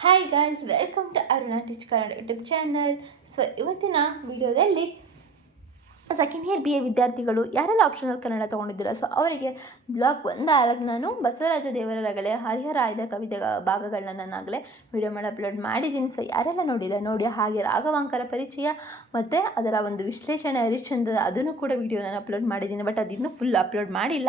Hi guys welcome to Aruna teach Kannada YouTube channel so ಇವತ್ತಿನ ವಿಡಿಯೋದಲ್ಲಿ second year B A ವಿದ್ಯಾರ್ಥಿಗಳು ಯಾರೆಲ್ಲ optional Kannada ತೊಗೊಂಡಿದ್ದೀರಾ? ಸೊ ಅವರಿಗೆ ಬ್ಲಾಗ್ ಒಂದಾದಾಗ ನಾನು ಬಸವರಾಜ ದೇವರಾಗಲೇ ಹರಿಹರ ಆಯ್ದ ಕವಿತೆ ಭಾಗಗಳನ್ನ ನಾನಾಗಲೇ ವಿಡಿಯೋ ಮಾಡಿ ಅಪ್ಲೋಡ್ ಮಾಡಿದ್ದೀನಿ ಸೊ ಯಾರೆಲ್ಲ ನೋಡಿಲ್ಲ? ನೋಡಿ, ಹಾಗೆ ರಾಘವಾಂಕರ ಪರಿಚಯ ಮತ್ತು ಅದರ ಒಂದು ವಿಶ್ಲೇಷಣೆ ಹರಿಶ್ಚಂದ್ರ ಅದನ್ನು ಕೂಡ ವಿಡಿಯೋ ನಾನು ಅಪ್ಲೋಡ್ ಮಾಡಿದ್ದೀನಿ ಬಟ್ ಅದಿನ್ನೂ ಫುಲ್ ಅಪ್ಲೋಡ್ ಮಾಡಿಲ್ಲ.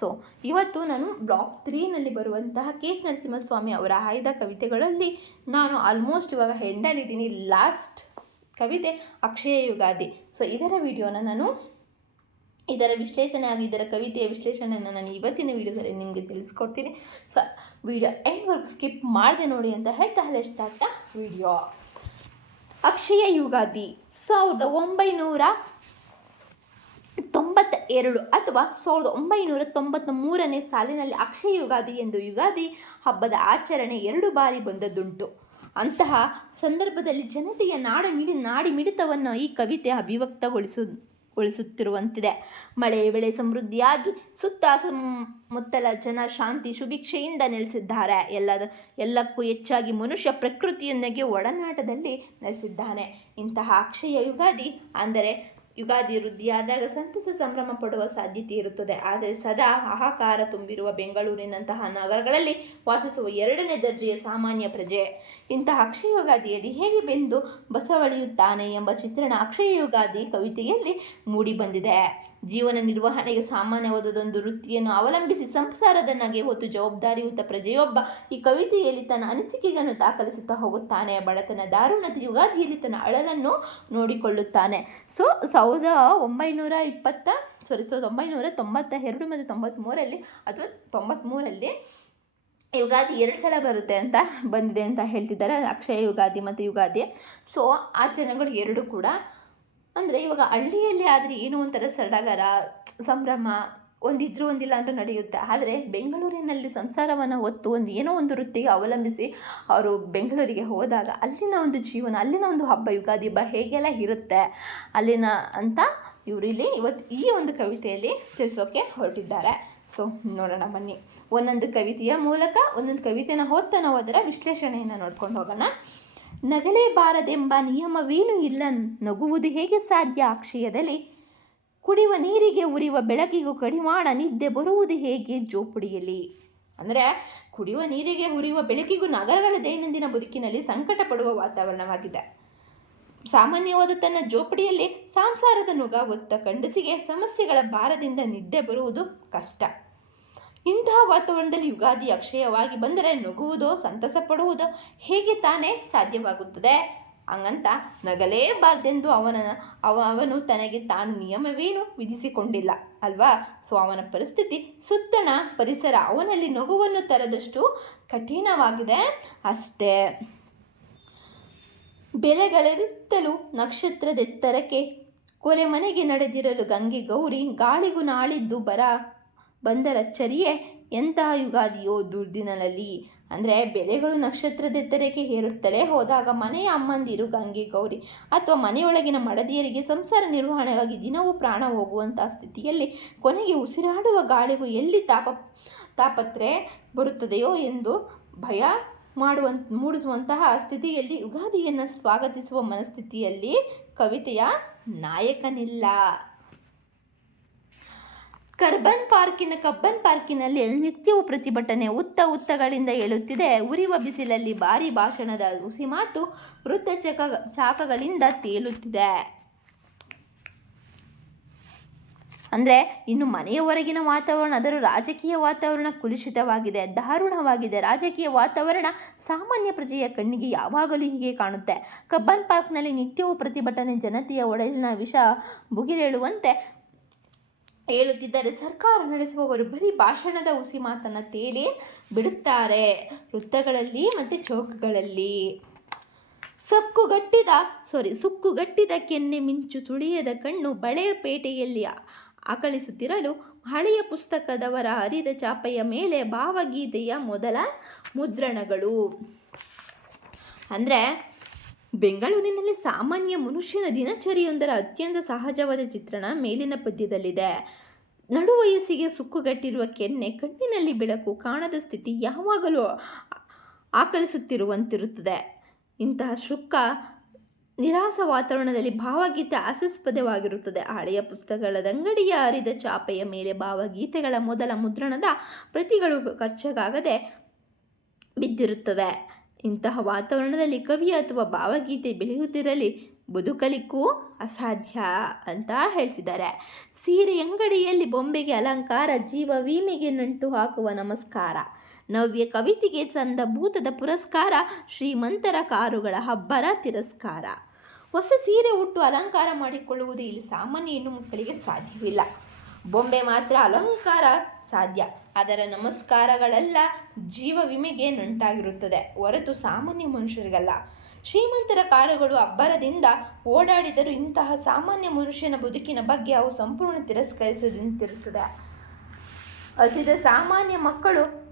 ಸೊ ಇವತ್ತು ನಾನು ಬ್ಲಾಗ್ ತ್ರೀನಲ್ಲಿ ಬರುವಂತಹ ಕೆ. ಎಸ್. ನರಸಿಂಹಸ್ವಾಮಿ ಅವರ ಆಯ್ದ ಕವಿತೆಗಳಲ್ಲಿ ನಾನು ಆಲ್ಮೋಸ್ಟ್ ಇವಾಗ ಹೆಂಡಲ್ಲಿದ್ದೀನಿ ಲಾಸ್ಟ್ ಕವಿತೆ ಅಕ್ಷಯ ಯುಗಾದಿ. ಸೊ ಇದರ ವಿಡಿಯೋನ ನಾನು ಇದರ ವಿಶ್ಲೇಷಣೆ ಹಾಗೂ ಇದರ ಕವಿತೆಯ ವಿಶ್ಲೇಷಣೆಯನ್ನು ನಾನು ಇವತ್ತಿನ ವಿಡಿಯೋದಲ್ಲಿ ನಿಮಗೆ ತಿಳಿಸ್ಕೊಡ್ತೀನಿ. ಸೊ ವಿಡಿಯೋ ಎಂಡ್ವರೆಗೂ ಸ್ಕಿಪ್ ಮಾಡಿದೆ ನೋಡಿ ಅಂತ ಹೇಳ್ತಾ ಹಲೆ ಆಗ್ತಾ ವಿಡಿಯೋ ಅಕ್ಷಯ ಯುಗಾದಿ ಸಾವಿರದ ಒಂಬೈನೂರ ತೊಂಬತ್ತ ಎರಡು ಅಥವಾ ಸಾವಿರದ ಒಂಬೈನೂರ ತೊಂಬತ್ತ ಮೂರನೇ ಸಾಲಿನಲ್ಲಿ ಅಕ್ಷಯ ಯುಗಾದಿ ಎಂದು ಯುಗಾದಿ ಹಬ್ಬದ ಆಚರಣೆ ಎರಡು ಬಾರಿ ಬಂದದ್ದುಂಟು. ಅಂತಹ ಸಂದರ್ಭದಲ್ಲಿ ಜನತೆಯ ನಾಡು ಮಿಡಿ, ನಾಡಿ ಮಿಡಿತವನ್ನು ಈ ಕವಿತೆ ಅಭಿವ್ಯಕ್ತಗೊಳಿಸು ಗೊಳಿಸುತ್ತಿರುವಂತಿದೆ ಮಳೆ ಬೆಳೆ ಸಮೃದ್ಧಿಯಾಗಿ ಸುತ್ತ ಮುತ್ತಲ ಜನ ಶಾಂತಿ ಶುಭಿಕ್ಷೆಯಿಂದ ನೆಲೆಸಿದ್ದಾರೆ. ಎಲ್ಲದ, ಎಲ್ಲಕ್ಕೂ ಹೆಚ್ಚಾಗಿ ಮನುಷ್ಯ ಪ್ರಕೃತಿಯೊಂದಿಗೆ ಒಡನಾಟದಲ್ಲಿ ನೆಲೆಸಿದ್ದಾನೆ. ಇಂತಹ ಅಕ್ಷಯ ಯುಗಾದಿ ಅಂದರೆ ಯುಗಾದಿ ವೃದ್ಧಿಯಾದಾಗ ಸಂತಸ ಸಂಭ್ರಮ ಪಡುವ ಸಾಧ್ಯತೆ ಇರುತ್ತದೆ. ಆದರೆ ಸದಾ ಹಾಹಾಕಾರ ತುಂಬಿರುವ ಬೆಂಗಳೂರಿನಂತಹ ನಗರಗಳಲ್ಲಿ ವಾಸಿಸುವ ಎರಡನೇ ದರ್ಜೆಯ ಸಾಮಾನ್ಯ ಪ್ರಜೆ. ಇಂತಹ ಅಕ್ಷಯ ಯುಗಾದಿಯಲ್ಲಿ ಹೇಗೆ ಬೆಂದು ಬಸವಳಿಯುತ್ತಾನೆ ಎಂಬ ಚಿತ್ರಣ ಅಕ್ಷಯ ಯುಗಾದಿ ಕವಿತೆಯಲ್ಲಿ ಮೂಡಿಬಂದಿದೆ. ಜೀವನ ನಿರ್ವಹಣೆಗೆ ಸಾಮಾನ್ಯವಾದದೊಂದು ವೃತ್ತಿಯನ್ನು ಅವಲಂಬಿಸಿ ಸಂಸಾರದ ನಗೆ ಹೊತ್ತು ಜವಾಬ್ದಾರಿಯುತ ಪ್ರಜೆಯೊಬ್ಬ ಈ ಕವಿತೆಯಲ್ಲಿ ತನ್ನ ಅನಿಸಿಕೆಗಳನ್ನು ದಾಖಲಿಸುತ್ತಾ ಹೋಗುತ್ತಾನೆ. ಬಡತನ ದಾರುಣತೆ ಯುಗಾದಿಯಲ್ಲಿ ತನ್ನ ಅಳಲನ್ನು ನೋಡಿಕೊಳ್ಳುತ್ತಾನೆ. ಸೊ, ಸಾವಿರದ ಒಂಬೈನೂರ ಇಪ್ಪತ್ತ ಸಾರಿ ಸಾವಿರದ ಒಂಬೈನೂರ ತೊಂಬತ್ತ ಎರಡು ಮತ್ತು ತೊಂಬತ್ತ್ಮೂರಲ್ಲಿ ಅಥವಾ ತೊಂಬತ್ತ್ಮೂರಲ್ಲಿ ಯುಗಾದಿ ಎರಡು ಸಲ ಬರುತ್ತೆ ಅಂತ ಬಂದಿದೆ ಅಂತ ಹೇಳ್ತಿದ್ದಾರೆ. ಅಕ್ಷಯ ಯುಗಾದಿ ಮತ್ತು ಯುಗಾದಿ ಸೊ, ಆಚರಣೆಗಳು ಎರಡು ಕೂಡ. ಅಂದರೆ ಇವಾಗ ಹಳ್ಳಿಯಲ್ಲಿ ಆದರೆ ಏನೋ ಒಂಥರ ಸಡಗರ, ಸಂಭ್ರಮ ಒಂದಿದ್ರು ಒಂದಿಲ್ಲ ಅಂದರೂ ನಡೆಯುತ್ತೆ. ಆದರೆ ಬೆಂಗಳೂರಿನಲ್ಲಿ ಸಂಸಾರವನ್ನು ಹೊತ್ತು ಒಂದು ಏನೋ ಒಂದು ವೃತ್ತಿಗೆ ಅವಲಂಬಿಸಿ ಅವರು ಬೆಂಗಳೂರಿಗೆ ಹೋದಾಗ ಅಲ್ಲಿನ ಒಂದು ಜೀವನ, ಅಲ್ಲಿನ ಒಂದು ಹಬ್ಬ ಯುಗಾದಿ ಹಬ್ಬ ಹೇಗೆಲ್ಲ ಇರುತ್ತೆ ಅಲ್ಲಿನ ಅಂತ ಇವರು ಇಲ್ಲಿ ಇವತ್ತು ಈ ಒಂದು ಕವಿತೆಯಲ್ಲಿ ತಿಳಿಸೋಕೆ ಹೊರಟಿದ್ದಾರೆ. ಸೊ ನೋಡೋಣ ಬನ್ನಿ. ಒಂದೊಂದು ಕವಿತೆಯ ಮೂಲಕ ಒಂದೊಂದು ಕವಿತೆನ ಓದ್ತಾ ನಾವು ಅದರ ವಿಶ್ಲೇಷಣೆಯನ್ನು ನೋಡ್ಕೊಂಡು ಹೋಗೋಣ. ನಗಲೇಬಾರದೆಂಬ ನಿಯಮವೇನೂ ಇಲ್ಲ. ನಗುವುದು ಹೇಗೆ ಸಾಧ್ಯ? ಅಕ್ಷಯದಲ್ಲಿ ಕುಡಿಯುವ ನೀರಿಗೆ ಉರಿಯುವ ಬೆಳಕಿಗೂ ಕಡಿವಾಣ ನಿದ್ದೆ ಬರುವುದು ಹೇಗೆ? ಜೋಪುಡಿಯಲ್ಲಿ. ಅಂದರೆ ಕುಡಿಯುವ ನೀರಿಗೆ ಉರಿಯುವ ಬೆಳಕಿಗೂ ನಗರಗಳ ದೈನಂದಿನ ಬದುಕಿನಲ್ಲಿ ಸಂಕಟ ಪಡುವ ವಾತಾವರಣವಾಗಿದೆ. ಸಾಮಾನ್ಯವಾದ ತನ್ನ ಜೋಪಡಿಯಲ್ಲಿ ಸಂಸಾರದ ನುಗ ಒತ್ತ ಕಂಡಸಿಗೆ ಸಮಸ್ಯೆಗಳ ಭಾರದಿಂದ ನಿದ್ದೆ ಬರುವುದು ಕಷ್ಟ. ಇಂತಹ ವಾತಾವರಣದಲ್ಲಿ ಯುಗಾದಿ ಅಕ್ಷಯವಾಗಿ ಬಂದರೆ ನಗುವುದು ಸಂತಸ ಪಡುವುದೋ ಹೇಗೆ ತಾನೇ ಸಾಧ್ಯವಾಗುತ್ತದೆ? ಹಂಗಂತ ನಗಲೇಬಾರ್ದೆಂದು ಅವನ, ಅವ, ಅವನು ತನಗೆ ತಾನು ನಿಯಮವೇನು ವಿಧಿಸಿಕೊಂಡಿಲ್ಲ, ಅಲ್ವಾ? ಸೊ ಅವನ ಪರಿಸ್ಥಿತಿ ಸುತ್ತಣ ಪರಿಸರ ಅವನಲ್ಲಿ ನಗುವನ್ನು ತರದಷ್ಟು ಕಠಿಣವಾಗಿದೆ. ಅಷ್ಟೇ. ಬೆಲೆಗಳೆತ್ತಲು ನಕ್ಷತ್ರದೆತ್ತರಕ್ಕೆ ಕೊಲೆ ಮನೆಗೆ ನಡೆದಿರಲು ಗಂಗೆ ಗೌರಿ ಗಾಳಿಗೂ ನಾಳಿದ್ದು ಬರ ಬಂದರ ಚರಿಯೆ ಎಂತಹ ಯುಗಾದಿಯೋ ದುರ್ದಿನಲಲ್ಲಿ. ಅಂದರೆ ಬೆಲೆಗಳು ನಕ್ಷತ್ರದೆತ್ತರಕ್ಕೆ ಹೇರುತ್ತಲೇ ಹೋದಾಗ ಮನೆಯ ಅಮ್ಮಂದಿರು ಗಂಗೆ, ಗೌರಿ ಅಥವಾ ಮನೆಯೊಳಗಿನ ಮಡದಿಯರಿಗೆ ಸಂಸಾರ ನಿರ್ವಹಣೆಗಾಗಿ ದಿನವೂ ಪ್ರಾಣ ಹೋಗುವಂತಹ ಸ್ಥಿತಿಯಲ್ಲಿ ಕೊನೆಗೆ ಉಸಿರಾಡುವ ಗಾಳಿಗೂ ಎಲ್ಲಿ ತಾಪ, ತಾಪತ್ರೆ ಬರುತ್ತದೆಯೋ ಎಂದು ಭಯ ಮಾಡುವಂತ, ಮೂಡಿಸುವಂತಹ ಸ್ಥಿತಿಯಲ್ಲಿ ಯುಗಾದಿಯನ್ನು ಸ್ವಾಗತಿಸುವ ಮನಸ್ಥಿತಿಯಲ್ಲಿ ಕವಿತೆಯ ನಾಯಕನಿಲ್ಲ. ಕರ್ಬನ್ ಪಾರ್ಕಿನ, ಕಬ್ಬನ್ ಪಾರ್ಕಿನಲ್ಲಿ ನಿತ್ಯವೂ ಪ್ರತಿಭಟನೆ ಉತ್ತ ಉತ್ತಗಳಿಂದ ಏಳುತ್ತಿದೆ. ಉರಿವ ಬಿಸಿಲಲ್ಲಿ ಭಾರಿ ಭಾಷಣದ ಹುಸಿ ಮಾತು ವೃತ್ತ ಚಕ, ಚಾಕಗಳಿಂದ ತೇಲುತ್ತಿದೆ. ಅಂದರೆ ಇನ್ನು ಮನೆಯ ಹೊರಗಿನ ವಾತಾವರಣ ಅದರ ರಾಜಕೀಯ ವಾತಾವರಣ ಕುಲುಷಿತವಾಗಿದೆ. ದಾರುಣವಾಗಿದೆ. ರಾಜಕೀಯ ವಾತಾವರಣ ಸಾಮಾನ್ಯ ಪ್ರಜೆಯ ಕಣ್ಣಿಗೆ ಯಾವಾಗಲೂ ಹೀಗೆ ಕಾಣುತ್ತೆ. ಕಬ್ಬನ್ ಪಾರ್ಕ್ನಲ್ಲಿ ನಿತ್ಯವೂ ಪ್ರತಿಭಟನೆ, ಜನತೆಯ ಒಡಲಿನ ವಿಷ ಭುಗಿಲೇಳುವಂತೆ ಹೇಳುತ್ತಿದ್ದರೆ. ಸರ್ಕಾರ ನಡೆಸುವವರು ಬರೀ ಭಾಷಣದ ಹುಸಿ ಮಾತನ್ನು ತೇಲಿ ಬಿಡುತ್ತಾರೆ. ವೃತ್ತಗಳಲ್ಲಿ ಮತ್ತು ಚೌಕಗಳಲ್ಲಿ. ಸಕ್ಕುಗಟ್ಟಿದ ಸಾರಿ ಸುಕ್ಕುಗಟ್ಟಿದ ಕೆನ್ನೆ ಮಿಂಚು ತುಳಿಯದ ಕಣ್ಣು ಬಳೆಪೇಟೆಯಲ್ಲಿ ಆಕಳಿಸುತ್ತಿರಲು ಹಳೆಯ ಪುಸ್ತಕದವರ ಹರಿದ ಚಾಪೆಯ ಮೇಲೆ ಭಾವಗೀತೆಯ ಮೊದಲ ಮುದ್ರಣಗಳು. ಅಂದರೆ ಬೆಂಗಳೂರಿನಲ್ಲಿ ಸಾಮಾನ್ಯ ಮನುಷ್ಯನ ದಿನಚರಿಯೊಂದರ ಅತ್ಯಂತ ಸಹಜವಾದ ಚಿತ್ರಣ ಮೇಲಿನ ಪದ್ಯದಲ್ಲಿದೆ. ನಡುವಯಸ್ಸಿಗೆ ಸುಕ್ಕುಗಟ್ಟಿರುವ ಕೆನ್ನೆ ಕಣ್ಣಿನಲ್ಲಿ ಬೆಳಕು ಕಾಣದ ಸ್ಥಿತಿ ಯಾವಾಗಲೂ ಆಕಳಿಸುತ್ತಿರುವಂತಿರುತ್ತದೆ. ಇಂತಹ ಶುಕ್ಕ ನಿರಾಸ ವಾತಾವರಣದಲ್ಲಿ ಭಾವಗೀತೆ ಆಸಾಸ್ಪದವಾಗಿರುತ್ತದೆ ಹಳೆಯ ಪುಸ್ತಕಗಳ ಅಂಗಡಿಯ ಹರಿದ ಚಾಪೆಯ ಮೇಲೆ ಭಾವಗೀತೆಗಳ ಮೊದಲ ಮುದ್ರಣದ ಪ್ರತಿಗಳು ಖರ್ಚಾಗದೆ ಬಿದ್ದಿರುತ್ತವೆ. ಇಂತಹ ವಾತಾವರಣದಲ್ಲಿ ಕವಿ ಅಥವಾ ಭಾವಗೀತೆ ಬೆಳೆಯುತ್ತಿರಲಿ ಬದುಕಲಿಕ್ಕೂ ಅಸಾಧ್ಯ ಅಂತ ಹೇಳ್ತಿದ್ದಾರೆ. ಸೀರೆ ಅಂಗಡಿಯಲ್ಲಿ ಬೊಂಬೆಗೆ ಅಲಂಕಾರ, ಜೀವ ವೀಮೆಗೆ ನಂಟು ಹಾಕುವ ನಮಸ್ಕಾರ, ನವ್ಯ ಕವಿತೆಗೆ ಸಂದ ಭೂತದ ಪುರಸ್ಕಾರ, ಶ್ರೀಮಂತರ ಕಾರುಗಳ ಹಬ್ಬರ ತಿರಸ್ಕಾರ. ಹೊಸ ಸೀರೆ ಉಟ್ಟು ಅಲಂಕಾರ ಮಾಡಿಕೊಳ್ಳುವುದು ಇಲ್ಲಿ ಸಾಮಾನ್ಯ ಹೆಣ್ಣು ಮಕ್ಕಳಿಗೆ ಸಾಧ್ಯವಿಲ್ಲ. ಬೊಂಬೆ ಮಾತ್ರ ಅಲಂಕಾರ ಸಾಧ್ಯ. ಅದರ ನಮಸ್ಕಾರಗಳೆಲ್ಲ ಜೀವ ವಿಮೆಗೆ ನಂಟಾಗಿರುತ್ತದೆ. ಹೊರತು ಸಾಮಾನ್ಯ ಮನುಷ್ಯರಿಗಲ್ಲ. ಶ್ರೀಮಂತರ ಕಾರುಗಳು ಅಬ್ಬರದಿಂದ ಓಡಾಡಿದರೂ ಇಂತಹ ಸಾಮಾನ್ಯ ಮನುಷ್ಯನ ಬದುಕಿನ ಬಗ್ಗೆ ಅವು ಸಂಪೂರ್ಣ ತಿರಸ್ಕರಿಸದಂತಿರುತ್ತದೆ. ಹಸಿದ ಸಾಮಾನ್ಯ ಮಕ್ಕಳು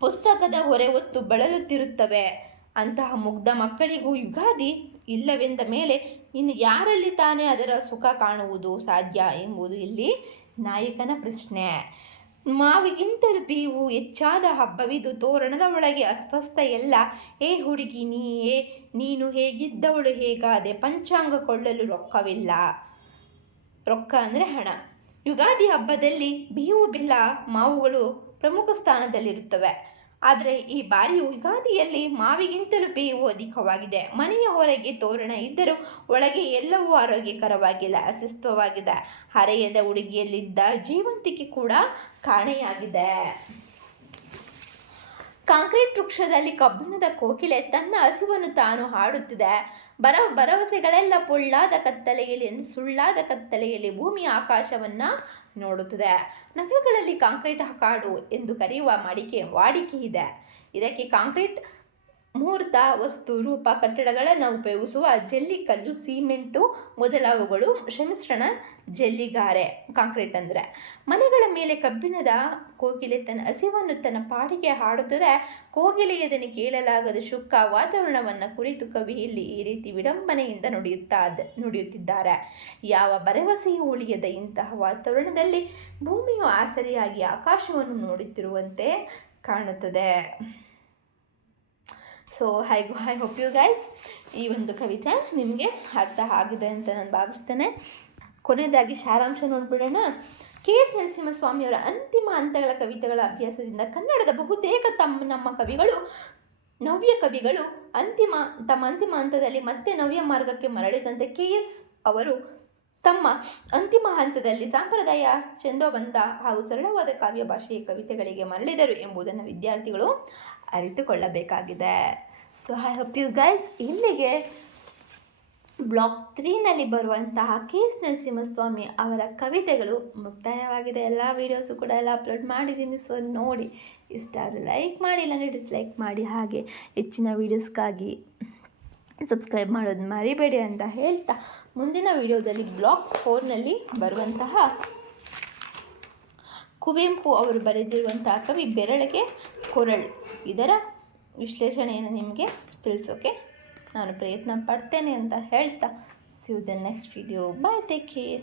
ಪುಸ್ತಕದ ಹೊರೆ ಹೊತ್ತು ಬಳಲುತ್ತಿರುತ್ತವೆ. ಅಂತಹ ಮುಗ್ಧ ಮಕ್ಕಳಿಗೂ ಯುಗಾದಿ ಇಲ್ಲವೆಂದ ಮೇಲೆ ಇನ್ನು ಯಾರಲ್ಲಿ ತಾನೇ ಅದರ ಸುಖ ಕಾಣುವುದು ಸಾಧ್ಯ ಎಂಬುದು ಇಲ್ಲಿ ನಾಯಕನ ಪ್ರಶ್ನೆ. ಮಾವಿಗಿಂತಲೂ ಬೇವು ಹೆಚ್ಚಾದ ಹಬ್ಬವಿದು ತೋರಣದ ಒಳಗೆ ಅಸ್ವಸ್ಥ ಎಲ್ಲ. ಏ ಹುಡುಗಿ ನೀ ಏ ನೀನು ಹೇಗಿದ್ದವಳು ಹೇಗಾದೆ ಪಂಚಾಂಗ ಕೊಳ್ಳಲು ರೊಕ್ಕವಿಲ್ಲ. ರೊಕ್ಕ ಅಂದರೆ ಹಣ. ಯುಗಾದಿ ಹಬ್ಬದಲ್ಲಿ ಬೀವು, ಬೆಲ್ಲ, ಮಾವುಗಳು ಪ್ರಮುಖ ಸ್ಥಾನದಲ್ಲಿರುತ್ತವೆ. ಆದರೆ ಈ ಬಾರಿ ಯುಗಾದಿಯಲ್ಲಿ ಮಾವಿಗಿಂತಲೂ ಬೇವು ಅಧಿಕವಾಗಿದೆ. ಮನೆಯ ಹೊರಗೆ ತೋರಣ ಇದ್ದರೂ ಒಳಗೆ ಎಲ್ಲವೂ ಆರೋಗ್ಯಕರವಾಗಿಲ್ಲ ಅಸ್ವಸ್ಥವಾಗಿದೆ ಹರೆಯದ ಉಡುಗೆಯಲ್ಲಿದ್ದ, ಜೀವಂತಿಕೆ ಕೂಡ ಕಾಣೆಯಾಗಿದೆ. ಕಾಂಕ್ರೀಟ್ ವೃಕ್ಷದಲ್ಲಿ ಕಬ್ಬಿಣದ ಕೋಕಿಲೆ ತನ್ನ ಹಸಿವನ್ನು ತಾನು ಹಾಡುತ್ತಿದೆ. ಬರ, ಭರವಸೆಗಳೆಲ್ಲ ಪೊಳ್ಳಾದ ಕತ್ತಲೆಯಲ್ಲಿ ಎಂದು ಸುಳ್ಳಾದ ಕತ್ತಲೆಯಲ್ಲಿ ಭೂಮಿ ಆಕಾಶವನ್ನು ನೋಡುತ್ತದೆ. ನಗರಗಳಲ್ಲಿ ಕಾಂಕ್ರೀಟ್ ಕಾಡು ಎಂದು ಕರೆಯುವ ಮಡಿಕೆ ವಾಡಿಕೆ ಇದೆ. ಇದಕ್ಕೆ ಕಾಂಕ್ರೀಟ್ ಮುಹೂರ್ತ, ವಸ್ತು, ರೂಪ, ಕಟ್ಟಡಗಳನ್ನು ಉಪಯೋಗಿಸುವ ಜಲ್ಲಿಕಲ್ಲು ಸಿಮೆಂಟು ಮೊದಲಾವುಗಳು ಶಮಿಶ್ರಣ ಜಲ್ಲಿಗಾರೆ, ಕಾಂಕ್ರೀಟ್ ಅಂದರೆ. ಮನೆಗಳ ಮೇಲೆ ಕಬ್ಬಿಣದ ಕೋಗಿಲೆ ತನ್ನ ಹಸಿವನ್ನು ತನ್ನ ಪಾಡಿಗೆ ಹಾಡುತ್ತದೆ. ಕೋಗಿಲೆಯದನ್ನು ಕೇಳಲಾಗದ ಶುಕ್ಕ ವಾತಾವರಣವನ್ನು ಕುರಿತು ಕವಿ ಇಲ್ಲಿ ಈ ರೀತಿ ವಿಡಂಬನೆಯಿಂದ ನುಡಿಯುತ್ತಾ ನುಡಿಯುತ್ತಿದ್ದಾರೆ. ಯಾವ ಭರವಸೆಯೂ ಉಳಿಯದ ಇಂತಹ ವಾತಾವರಣದಲ್ಲಿ ಭೂಮಿಯು ಆಸರಿಯಾಗಿ ಆಕಾಶವನ್ನು ನೋಡುತ್ತಿರುವಂತೆ ಕಾಣುತ್ತದೆ. ಸೊ ಹೈ ಗು ಹೈ ಹೋಪ್ ಯು ಗೈಸ್ ಈ ಒಂದು ಕವಿತೆ ನಿಮಗೆ ಅರ್ಥ ಆಗಿದೆ ಅಂತ ನಾನು ಭಾವಿಸ್ತೇನೆ. ಕೊನೆಯದಾಗಿ ಸಾರಾಂಶ ನೋಡ್ಬಿಡೋಣ. ಕೆ ಎಸ್ ನರಸಿಂಹಸ್ವಾಮಿಯವರ ಅಂತಿಮ ಹಂತಗಳ ಕವಿತೆಗಳ ಅಭ್ಯಾಸದಿಂದ ಕನ್ನಡದ ಬಹುತೇಕ ತಮ್ಮ ನಮ್ಮ ಕವಿಗಳು, ನವ್ಯ ಕವಿಗಳು ಅಂತಿಮ, ತಮ್ಮ ಅಂತಿಮ ಹಂತದಲ್ಲಿ ಮತ್ತೆ ನವ್ಯ ಮಾರ್ಗಕ್ಕೆ ಮರಳಿದಂತೆ ಕೆ ಎಸ್ ಅವರು ತಮ್ಮ ಅಂತಿಮ ಹಂತದಲ್ಲಿ ಸಂಪ್ರದಾಯ ಚಂದೋಬಂಧ ಹಾಗೂ ಸರಳವಾದ ಕಾವ್ಯ ಭಾಷೆಯ ಕವಿತೆಗಳಿಗೆ ಮರಳಿದರು ಎಂಬುದನ್ನು ವಿದ್ಯಾರ್ಥಿಗಳು ಅರಿತುಕೊಳ್ಳಬೇಕಾಗಿದೆ. So I hope you guys ಇಲ್ಲಿಗೆ ಬ್ಲಾಕ್ ತ್ರೀನಲ್ಲಿ ಬರುವಂತಹ ಕೆ. ಎಸ್. ನರಸಿಂಹಸ್ವಾಮಿ ಅವರ ಕವಿತೆಗಳು ಮುಕ್ತಾಯವಾಗಿದೆ. ಎಲ್ಲ ವೀಡಿಯೋಸು ಕೂಡ ಎಲ್ಲ ಅಪ್ಲೋಡ್ ಮಾಡಿದ್ದೀನಿ. ಸೊ ನೋಡಿ, ಇಷ್ಟ ಆದರೆ ಲೈಕ್ ಮಾಡಿ, ಇಲ್ಲಾಂದರೆ ಡಿಸ್ಲೈಕ್ ಮಾಡಿ. ಹಾಗೆ ಹೆಚ್ಚಿನ ವೀಡಿಯೋಸ್ಗಾಗಿ ಸಬ್ಸ್ಕ್ರೈಬ್ ಮಾಡೋದು ಮರಿಬೇಡಿ ಅಂತ ಹೇಳ್ತಾ ಮುಂದಿನ ವೀಡಿಯೋದಲ್ಲಿ ಬ್ಲಾಕ್ ಫೋರ್ನಲ್ಲಿ ಬರುವಂತಹ ಕುವೆಂಪು ಅವರು ಬರೆದಿರುವಂತಹ ಕವಿ ಬೆರಳಿಗೆ ಕೊರಳು. ಇದರ ವಿಶ್ಲೇಷಣೆಯನ್ನು ನಿಮಗೆ ತಿಳಿಸೋಕೆ ನಾನು ಪ್ರಯತ್ನ ಪಡ್ತೇನೆ ಅಂತ ಹೇಳ್ತಾ see the next video bye take care